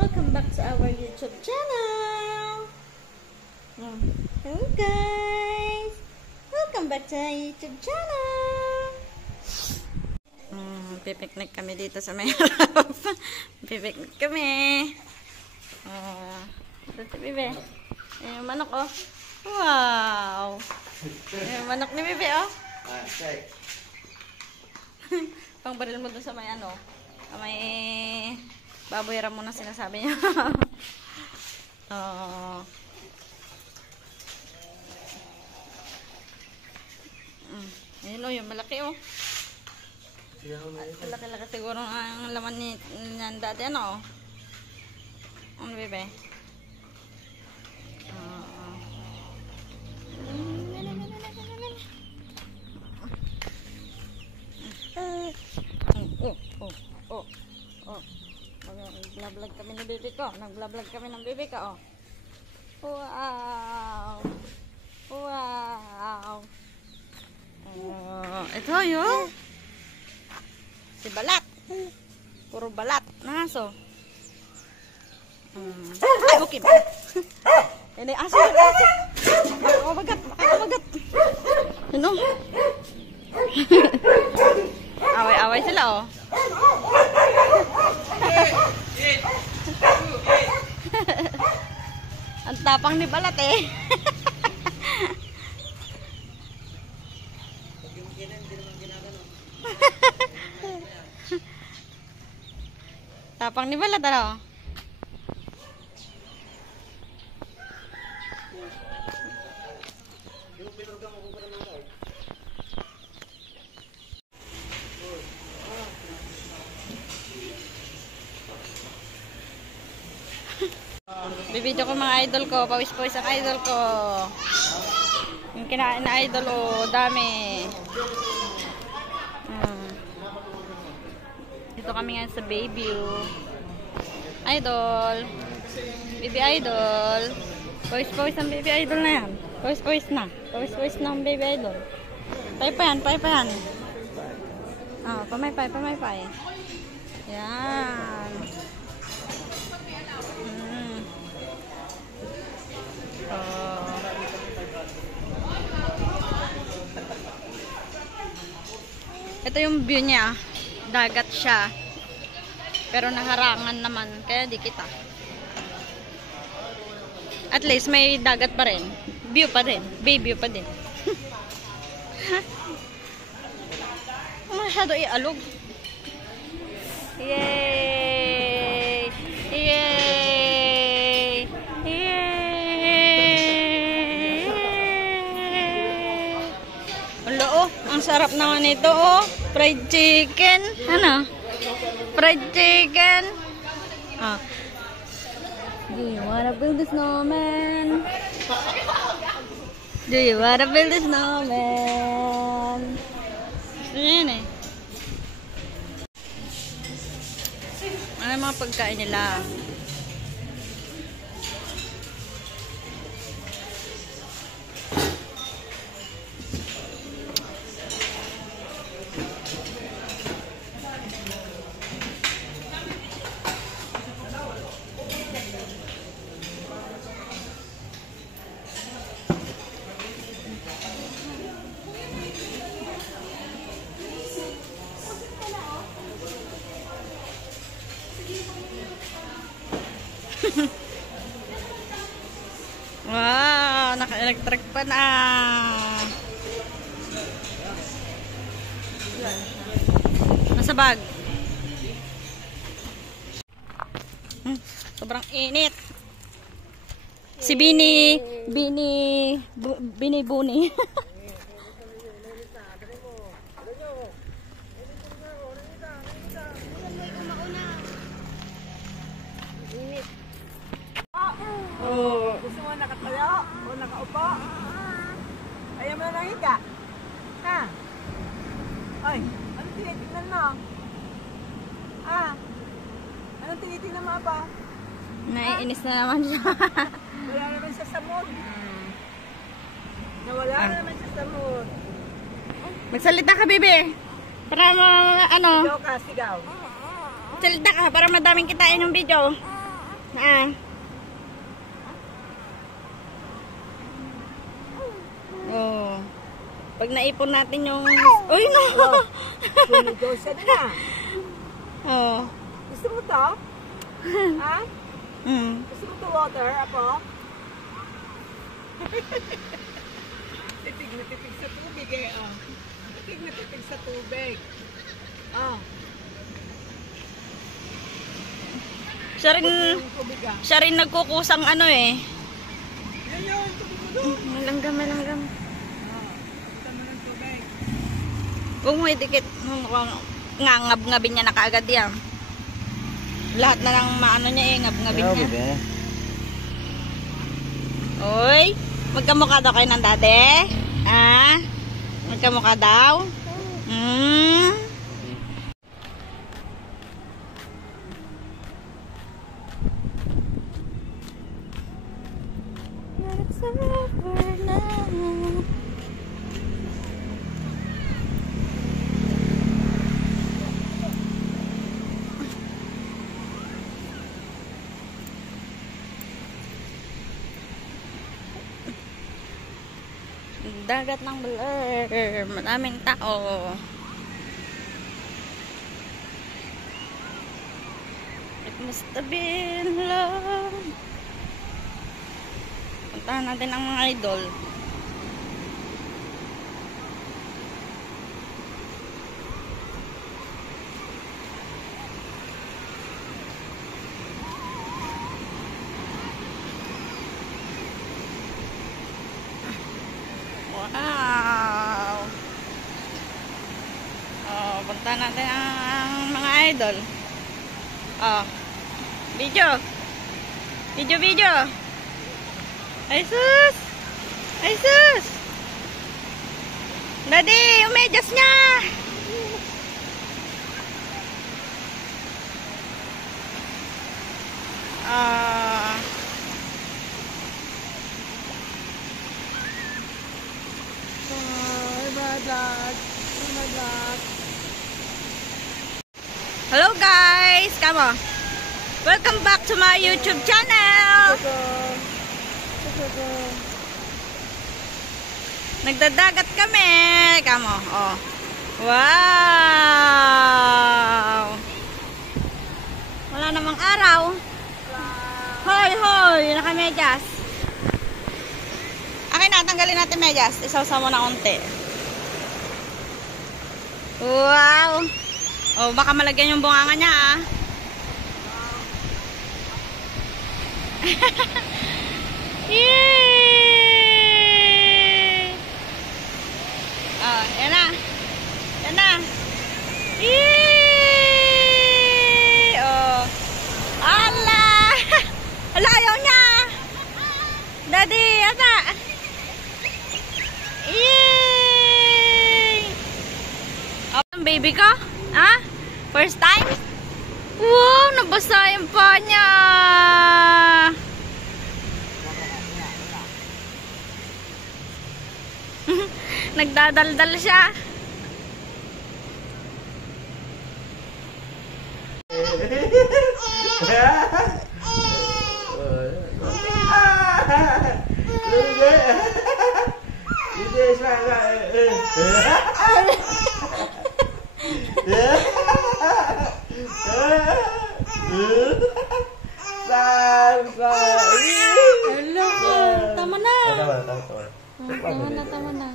Welcome back to our YouTube channel. Hello guys. Welcome back to our YouTube channel. Pipiknik kami dito sa may harap. Pipiknik kami. Ito si Bibi. Yung manok oh. Wow. Yung manok ni Bibi oh. Pangbaril mo dun sa may ano. May baboy ramo na sinasabi niya. Ayun o, yung malaki o. Malaki-laki siguro ang laman niyan dati ano o. Ano bebe? Nag-vlog kami ng bebe ko. Nag-vlog kami ng bebe ko. Wow. Wow. Ito yun. Si balat. Puro balat. Naso. Ay, okay. Ini aso. Makakabagat. Makakabagat. Ano? Away-away sila oh. Ang tapang ni balat eh. Tapang ni balat ano? Bibidyo ko mga idol ko, pawis-pawis ang idol ko. Yung kinain na idol o, dami. Dito kami ngayon sa baby idol. Baby idol. Pawis-pawis ang baby idol na yan. Pawis-pawis na. Pawis-pawis na ang baby idol. Paypayan, paypayan. Pamaypay, pamaypay. Yan. Ito yung view niya. Dagat siya. Pero naharangan naman. Kaya di kita. At least may dagat pa rin. View pa rin. Bay view pa din. Masyado ialog. Yay! Yay! Yay! Wala oh. Ang sarap naman ito oh. Fried chicken. Ano? Fried chicken. Do you wanna build a snowman? Do you wanna build a snowman? Ayan eh. Ano yung mga pagkain nila? Wow, naka-electric pa na. Nasa bag. Sobrang init. Si Bini Buni. Gusto mo nakatayo o nakaupo? Ayaw mo na nang higa? Ha? Ay, anong tinitingnan mo? Anong tinitingnan mo ba? Naiinis na naman siya. Wala naman siya sa mood. Nawala naman siya sa mood. Magsalita ka, bebe. Para Sigaw ka, sigaw. Salita ka para madaming kitain ng video. Ah. Oh. Pag naipon natin yung... Uy, no! Sumigaw na. Oh. Gusto mo to? Ha? Gusto mo to water, Apo? Titig na titig sa tubig eh. Oh. Titig na titig sa tubig. Oh. Siya rin nagkukusang ano eh. Yan yun, tubig mo doon. Malanggam. Gusto mo ng tubig. Huwag mo idikit. Ngangab-ngabin niya na kaagad yan. Lahat na lang maano niya eh. Ngab-ngabin niya. Uy, magkamukha daw kayo ng dade? Ah? Magkamukha daw? It's over now. Dagat ng Baler. Maraming tao. It must have been love. Puntahan natin ang mga idol. Wow! Oh, punta natin ang mga idol. Oh. Video. Ay sus! Daddy, yung medyas niya! Oh my God. Hello guys! Come on! Welcome back to my YouTube channel! Nagdadagat kami! Come on! Oh. Wow! Wala namang araw! Hoy! Naka-medyas! Akin na, tanggalin natin medyas. Isaw-saw mo na unti. Wow! Oh, baka malagyan yung bunganga niya ah. Yay! Oh, yan na. Yay! Oh. Ala! Ala, ayaw niya. Daddy, ata. Yay! Oh, baby ko? Ha? First time? Wow, nabasa yung paa niya. Nagdadaldal siya. Tama na. Tama na.